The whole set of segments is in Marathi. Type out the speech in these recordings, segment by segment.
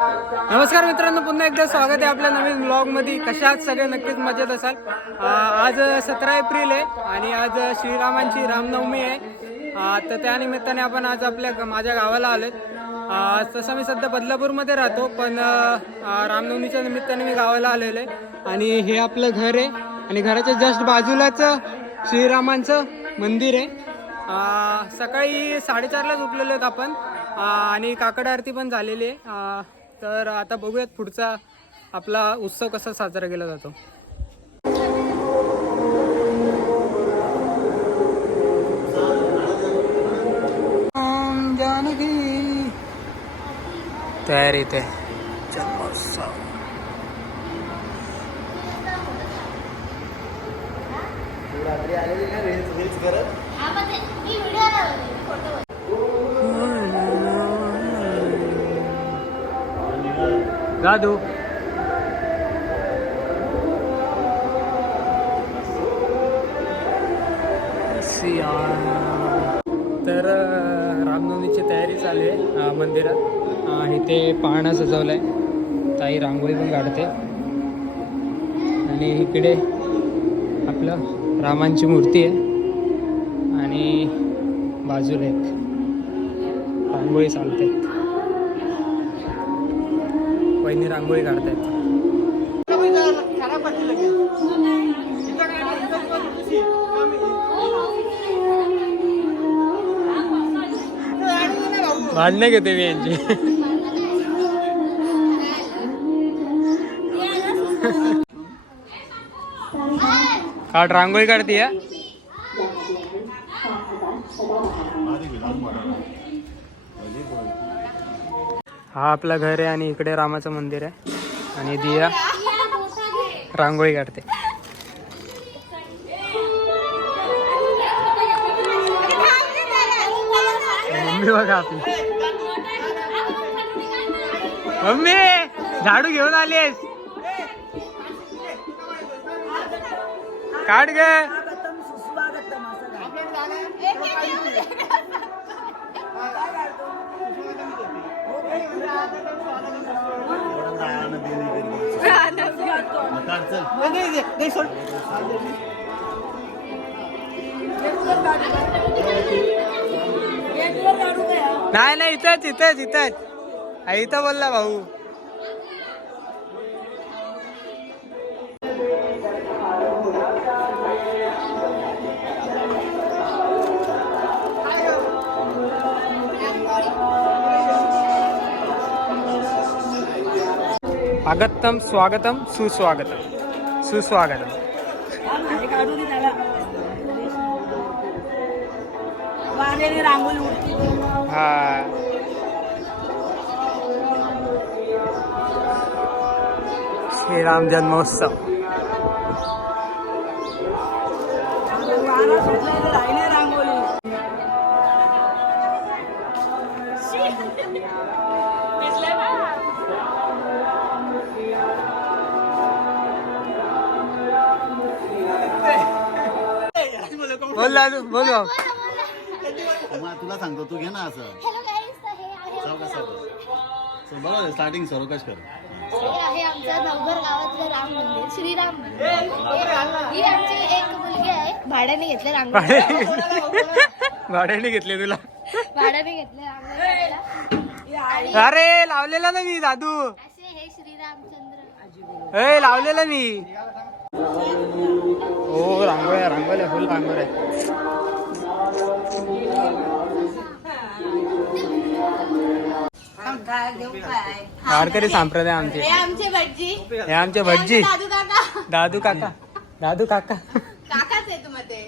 नमस्कार मित्रांनो, पुन्हा एकदा स्वागत आहे आपल्या नवीन ब्लॉगमध्ये. कशा आहात सगळे? नक्कीच मजेत असाल. आज 17 एप्रिल आहे आणि आज श्रीरामांची रामनवमी आहे. तर त्यानिमित्ताने आपण आज माझ्या गावाला आलोय. तसं मी सध्या बदलापूरमध्ये राहतो, पण रामनवमीच्या निमित्ताने मी गावाला आलेलो आहे. आणि हे आपलं घर आहे आणि घराच्या जस्ट बाजूलाच श्रीरामांचं मंदिर आहे. सकाळी 4:30लाच उठलेलो आहेत आपण आणि काकड आरती पण झालेली आहे. तर आता बघूयात पुढचा आपला उत्सव कसा साजरा केला जातो. जानकी तयारी ते जन्मोत्सव. दादू तर रामनवमीची तयारी चालू आहे मंदिरात. इथे पाळणा सजवलाय, ताई रांगोळी पण काढते आणि इकडे आपलं रामांची मूर्ती आहे आणि बाजूला एक रांगोळी चालते. वहिनी रांगोळी काढतायत. भांडणे घेते मी यांची. काढ, रांगोळी काढते. हा आपला घर आहे आणि इकडे रामाचं मंदिर आहे आणि दिया रांगोळी काढते. मम्मी बघा आपली. मम्मी झाडू घेऊन आलीस? काढ ग. नाही नाही, इथंच इथंच इथंच इथं बोलला भाऊ. स्वागतम स्वागतम सुस्वागतम सुस्वागतम. हा श्रीराम जन्मोत्सव. बोल दादू, बोल. तुला सांगतो, तू घे ना असं. बघा स्टार्टिंग सरोकाश कर. हे आमचं नवघर गावातलं राम मंदिर, श्रीराम मंदिर. ही आमची एक मुलगी आहे, भाड्याने घेतले रांगोळी. भाड्याने घेतले तुला? भाड्याने घेतले रांगोळी. अरे लावलेला ना मी दादू. असे हे श्रीरामचंद्र. ए लावलेला मी. हो रांगोळ्या रांगोळ्या फुल रांगोळ्या. वारकरी संप्रदाय आमचे. हे आमचे भटजी. हे आमचे भटजी. दादू काका. दादू काका. दादू काका काकाच आहे तुम्हाला ते.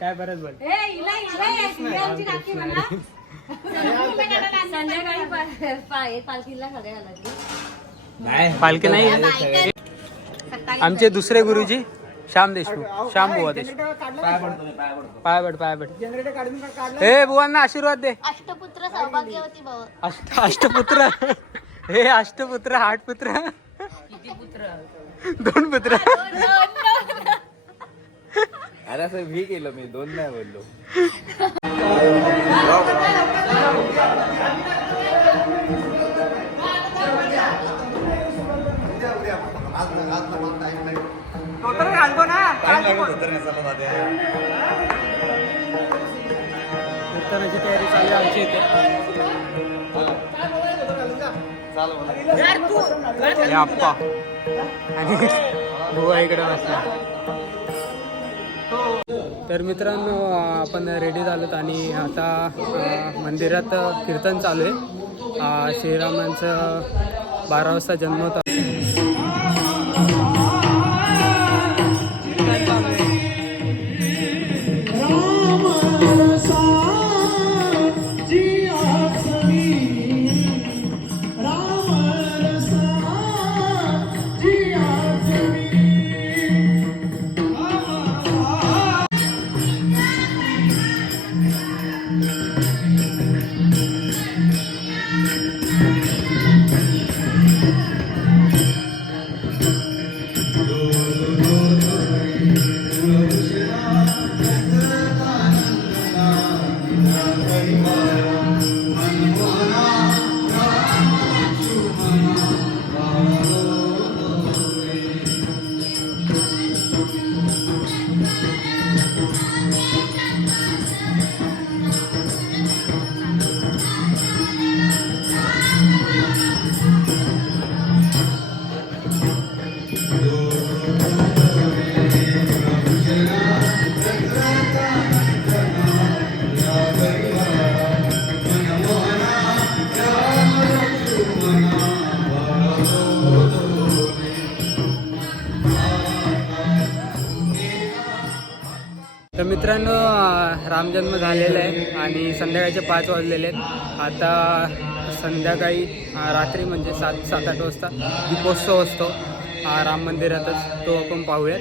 काय बरंच बोल. पालखी नाही. आमचे दुसरे गुरुजी श्याम देशमुख, श्याम बुवा देशमुख. पाय पड. हे बुवांना आशीर्वाद दे. अष्टपुत्र सौभाग्यवती भव. अष्टपुत्र. हे अष्टपुत्र, आठ पुत्र. किती पुत्र? 2 पुत्र. अरे असं केलं मी 2 नाही बोललो. कीर्तनाची तयारी चालू आहे आमची इथे. हे आप्पा आणि बुवा इकडे बसला. तर मित्रांनो आपण रेडी झालोत आणि आता मंदिरात कीर्तन चालू आहे. श्रीरामांचं 12 वाजता जन्म होता. तर मित्रांनो रामजन्म झालेला आहे आणि संध्याकाळचे 5 वाजलेले आहेत. आता संध्याकाळी रात्री म्हणजे 7-8 वाजता दीपोत्सव असतो राम मंदिरातच, तो आपण पाहूयात.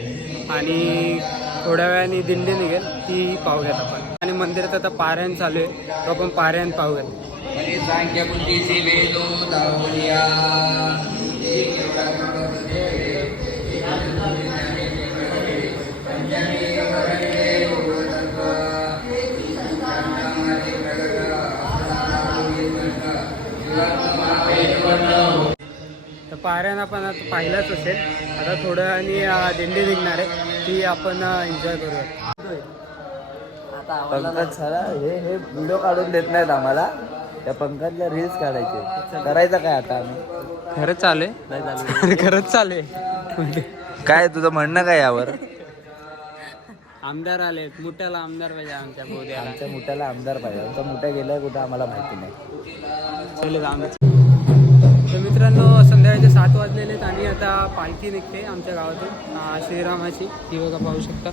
आणि थोड्या वेळाने दिंडी निघेल ती पाहूयात आपण. आणि मंदिरात आता पारायण चालू आहे, तो आपण पारायण पाहूयात. तर पारायण आपण आता पाहिलंच असेल. आता थोडं आणि दिंडी निघणार आहे, ती आपण एन्जॉय करूया. पंकज सर हे व्हिडिओ काढून देत नाहीत आम्हाला. त्या पंकजला रील्स काढायचे. करायचं काय आता आम्ही? खरंच चालू आहे, खरंच चालू आहे. काय तुझं म्हणणं काय यावर? आमदार आले, मुठ्याला आमदार पाहिजे आमच्या बोध्याला. आमच्या मुठ्याला आमदार पाहिजे. आमचा मुठ्या गेलाय कुठं आम्हाला माहिती नाही. चले जाऊ. तर मित्रांनो संध्याकाळचे 7 वाजलेले आहेत आणि आता पालखी निघते आमच्या गावातून श्रीरामाची. ही बघा पाहू शकता.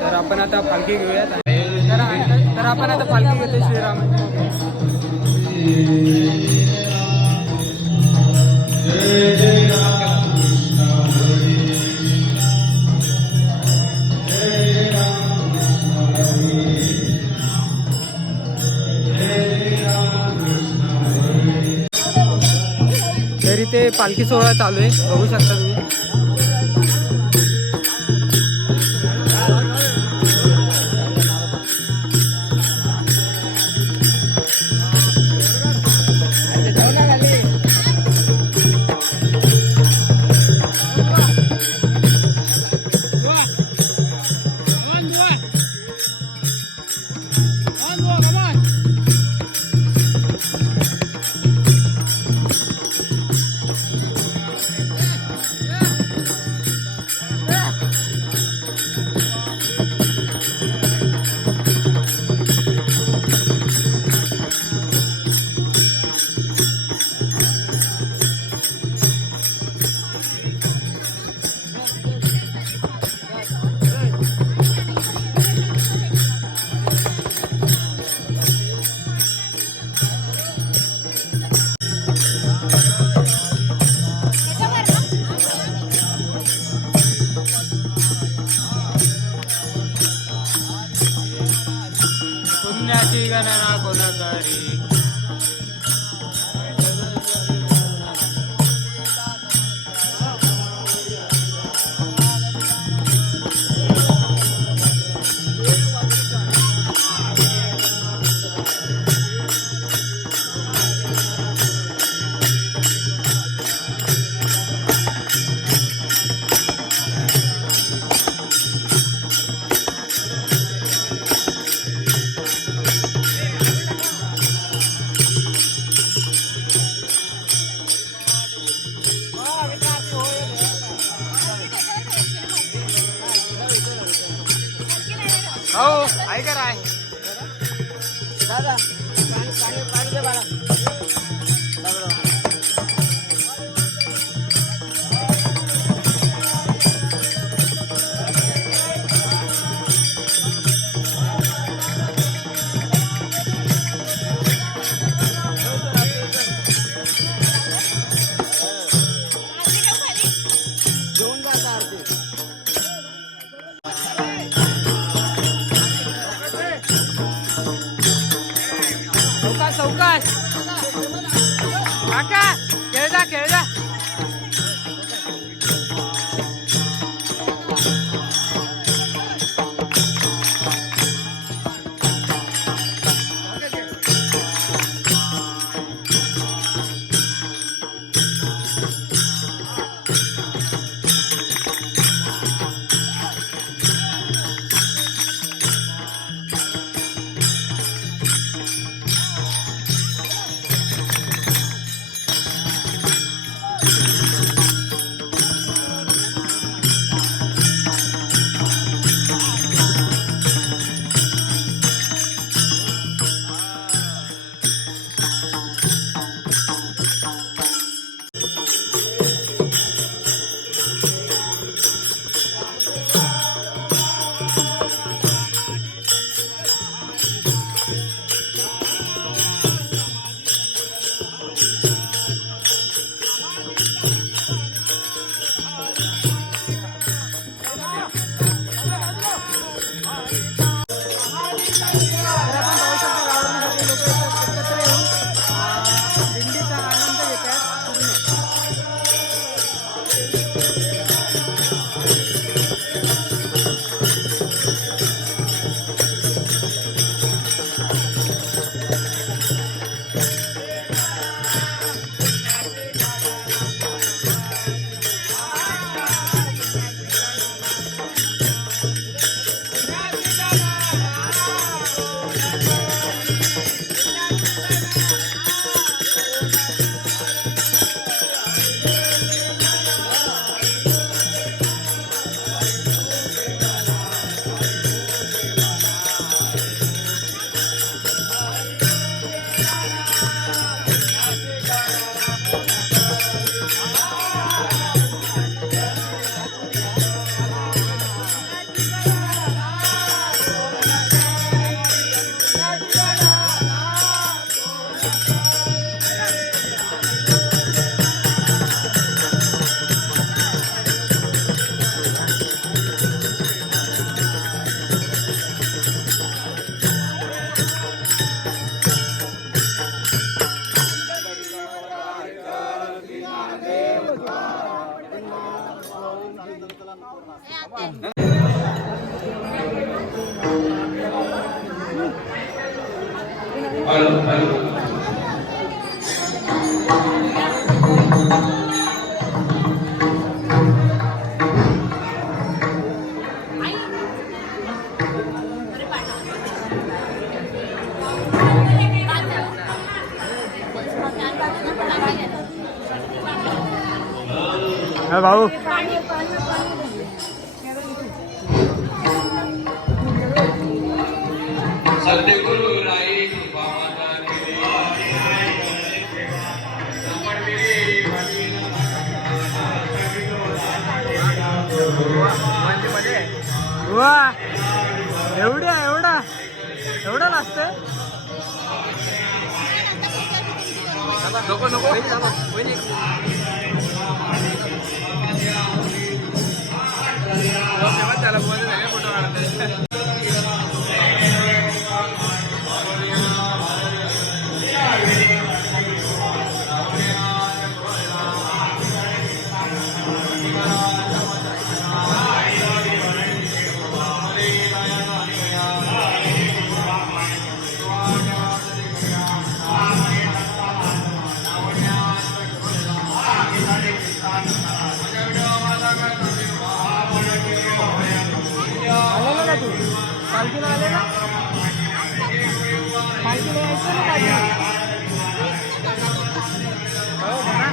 तर आपण आता पालखी घेऊयात. तर आपण आता पालखी घेतो श्रीरामाची. तर इथे पालखी सोहळा चालू आहे, बघू शकता तुम्ही. पुण्याची गणना कोण करी. हो ऐका राय दादा पाणी दे मला. घेऊन जाता आरती. चौकाश चौकाश काका खेळ जा खेळ जा. हा भाऊ सद्गुरु राई कृपा माता वा एवढ्या एवढा एवढा लागतंय. नको नको त्याला फोटो काढते. आलेला का तू पालखीला आलेला पालखीला यायचं ना पालखी. हो म्हणा.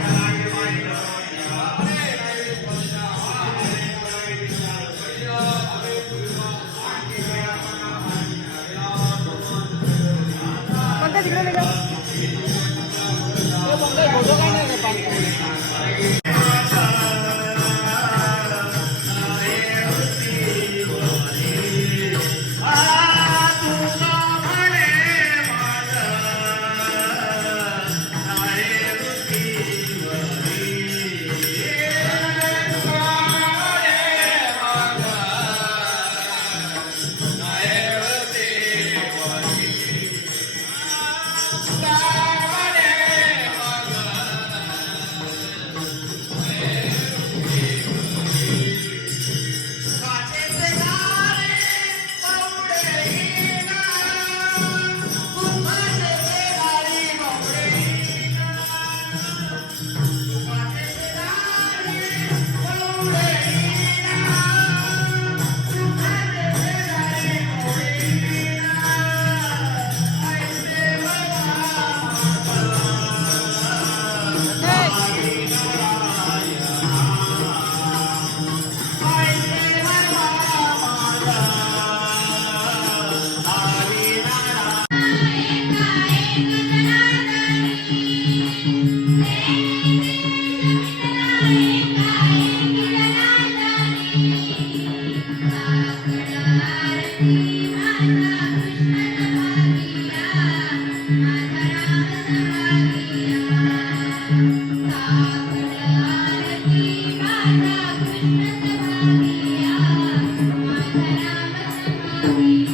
तुझी